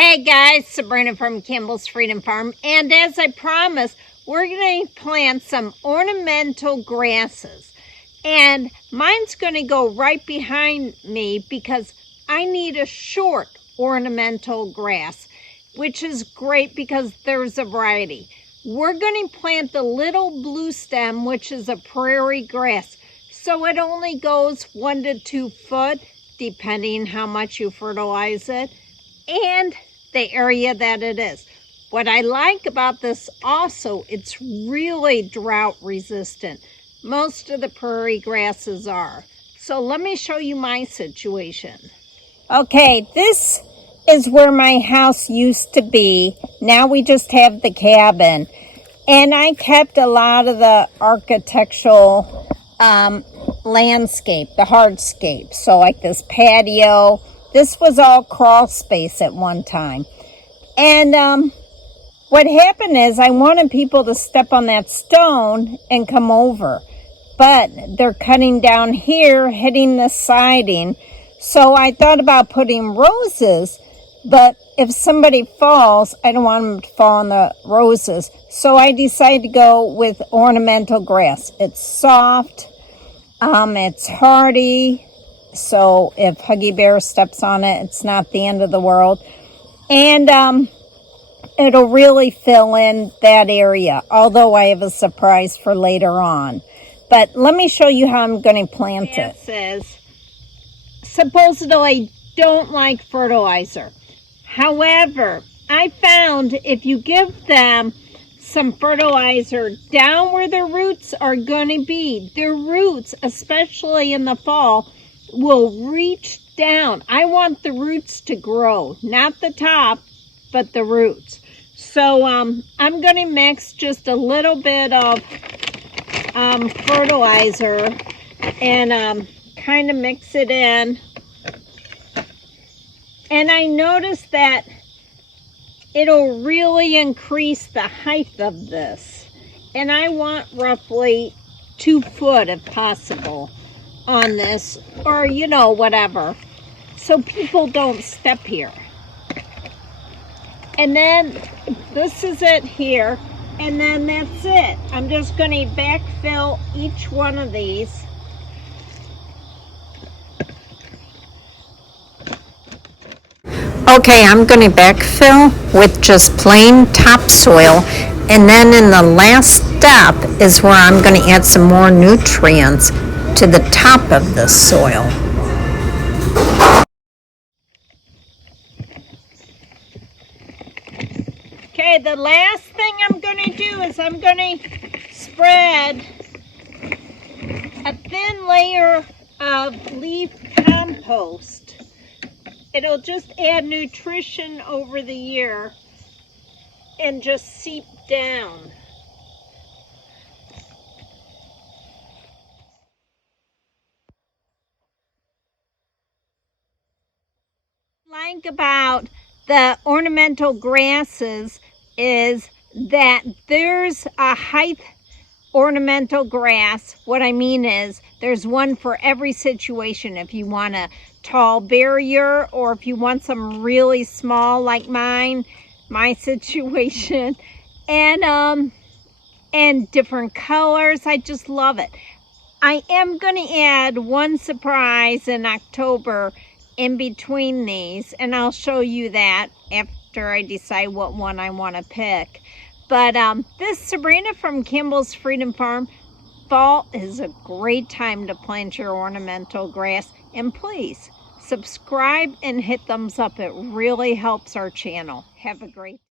Hey guys, Sabrina from Campbell's Freedom Farm, and as I promised, we're going to plant some ornamental grasses. And mine's going to go right behind me because I need a short ornamental grass, which is great because there's a variety. We're going to plant the Little Bluestem, which is a prairie grass. So it only goes 1 to 2 foot, depending how much you fertilize it, and the area that it is. What I like about this also, it's really drought resistant. Most of the prairie grasses are. So let me show you my situation. Okay, this is where my house used to be. Now we just have the cabin. And I kept a lot of the architectural landscape, the hardscape. So like this patio. This was all crawl space at one time. And what happened is I wanted people to step on that stone and come over. But they're cutting down here, hitting the siding. So I thought about putting roses. But if somebody falls, I don't want them to fall on the roses. So I decided to go with ornamental grass. It's soft. It's hardy. So if Huggy Bear steps on it, it's not the end of the world. And it'll really fill in that area, although I have a surprise for later on. But let me show you how I'm going to plant it. It says, supposedly don't like fertilizer. However, I found if you give them some fertilizer down where their roots are going to be, their roots, especially in the fall, will reach down. I want the roots to grow, not the top, but the roots. So I'm going to mix just a little bit of fertilizer and kind of mix it in. And I noticed that it'll really increase the height of this. And I want roughly 2 foot if possible on this, or whatever, so people don't step here. And then this is it here, and then that's it. I'm just going to backfill each one of these. Okay, I'm going to backfill with just plain topsoil, and then in the last step is where I'm going to add some more nutrients to the top of the soil. Okay, the last thing I'm going to do is I'm going to spread a thin layer of leaf compost. It'll just add nutrition over the year and just seep down. Like about the ornamental grasses is that there's a height ornamental grass. What I mean is there's one for every situation. If you want a tall barrier, or if you want some really small like mine, my situation, and different colors. I just love it. I am going to add one surprise in October in between these, and I'll show you that after I decide what one I want to pick. But this Sabrina from Campbell's Freedom Farm, fall is a great time to plant your ornamental grass. And please subscribe and hit thumbs up. It really helps our channel. Have a great day.